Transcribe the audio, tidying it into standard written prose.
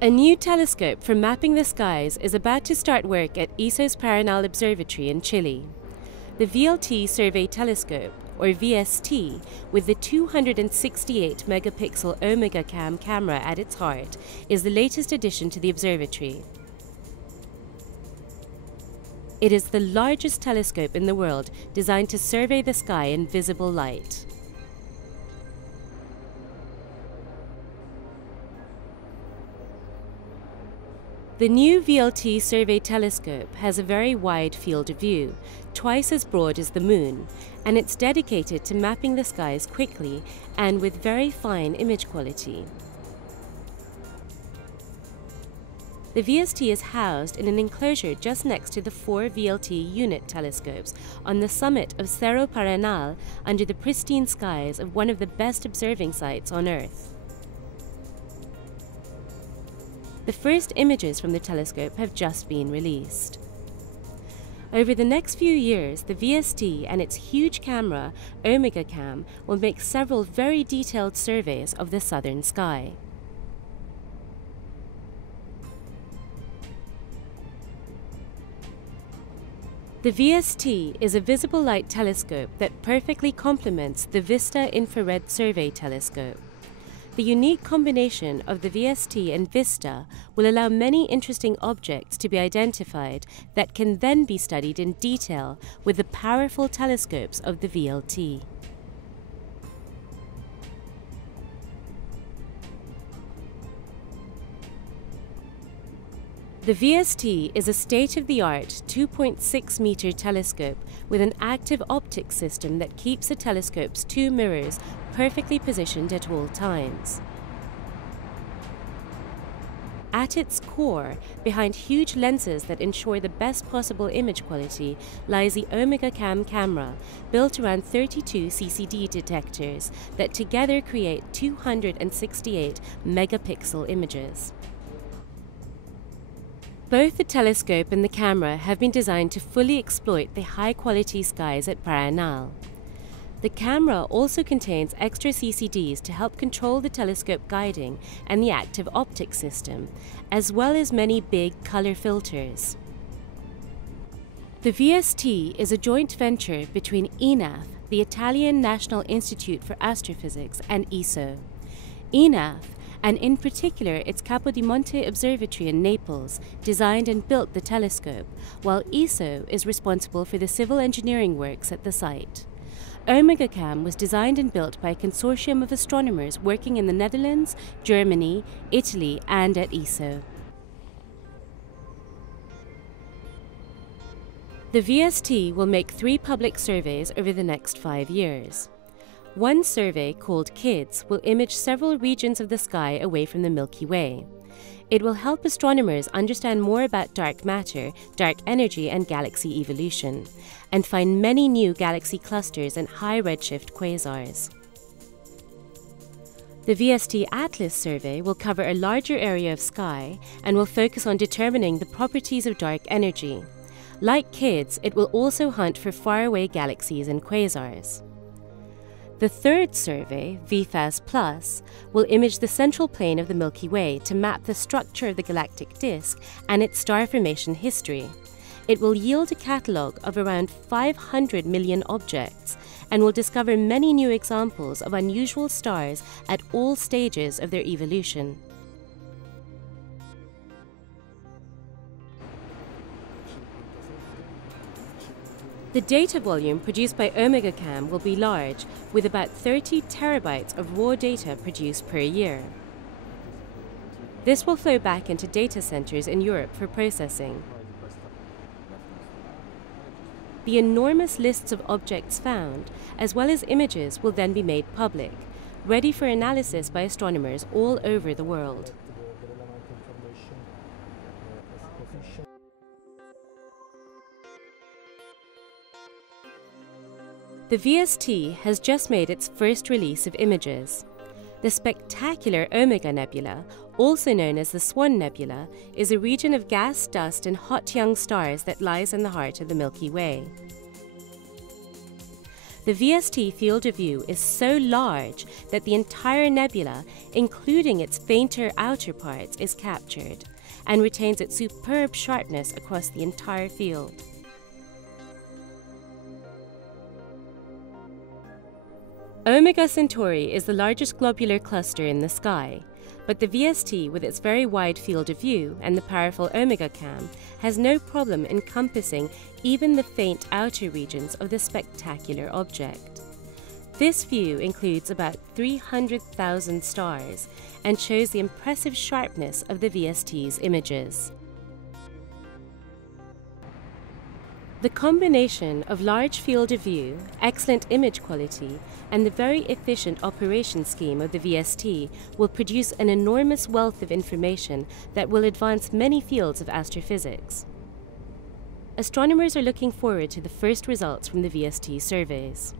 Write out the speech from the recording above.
A new telescope for mapping the skies is about to start work at ESO's Paranal Observatory in Chile. The VLT Survey Telescope, or VST, with the 268 megapixel Omega Cam camera at its heart, is the latest addition to the observatory. It is the largest telescope in the world designed to survey the sky in visible light. The new VLT Survey Telescope has a very wide field of view, twice as broad as the Moon, and it's dedicated to mapping the skies quickly and with very fine image quality. The VST is housed in an enclosure just next to the 4 VLT unit telescopes on the summit of Cerro Paranal under the pristine skies of one of the best observing sites on Earth. The first images from the telescope have just been released. Over the next few years, the VST and its huge camera, Omega Cam, will make several very detailed surveys of the southern sky. The VST is a visible light telescope that perfectly complements the VISTA Infrared Survey Telescope. The unique combination of the VST and VISTA will allow many interesting objects to be identified that can then be studied in detail with the powerful telescopes of the VLT. The VST is a state-of-the-art 2.6-meter telescope with an active optics system that keeps the telescope's 2 mirrors perfectly positioned at all times. At its core, behind huge lenses that ensure the best possible image quality, lies the Omega Cam camera, built around 32 CCD detectors that together create 268 megapixel images. Both the telescope and the camera have been designed to fully exploit the high-quality skies at Paranal. The camera also contains extra CCDs to help control the telescope guiding and the active optics system, as well as many big color filters. The VST is a joint venture between ENAF, the Italian National Institute for Astrophysics, and ESO. ENAF, and in particular its Capodimonte Observatory in Naples, designed and built the telescope, while ESO is responsible for the civil engineering works at the site. Omega Cam was designed and built by a consortium of astronomers working in the Netherlands, Germany, Italy, and at ESO. The VST will make 3 public surveys over the next 5 years. One survey, called KIDS, will image several regions of the sky away from the Milky Way. It will help astronomers understand more about dark matter, dark energy, and galaxy evolution, and find many new galaxy clusters and high redshift quasars. The VST Atlas survey will cover a larger area of sky and will focus on determining the properties of dark energy. Like KIDS, it will also hunt for faraway galaxies and quasars. The third survey, VFAS Plus, will image the central plane of the Milky Way to map the structure of the galactic disk and its star formation history. It will yield a catalogue of around 500 million objects and will discover many new examples of unusual stars at all stages of their evolution. The data volume produced by Omega Cam will be large, with about 30 terabytes of raw data produced per year. This will flow back into data centers in Europe for processing. The enormous lists of objects found, as well as images, will then be made public, ready for analysis by astronomers all over the world. The VST has just made its first release of images. The spectacular Omega Nebula, also known as the Swan Nebula, is a region of gas, dust, and hot young stars that lies in the heart of the Milky Way. The VST field of view is so large that the entire nebula, including its fainter outer parts, is captured and retains its superb sharpness across the entire field. Omega Centauri is the largest globular cluster in the sky, but the VST, with its very wide field of view and the powerful Omega cam, has no problem encompassing even the faint outer regions of the spectacular object. This view includes about 300,000 stars and shows the impressive sharpness of the VST's images. The combination of large field of view, excellent image quality, and the very efficient operation scheme of the VST will produce an enormous wealth of information that will advance many fields of astrophysics. Astronomers are looking forward to the first results from the VST surveys.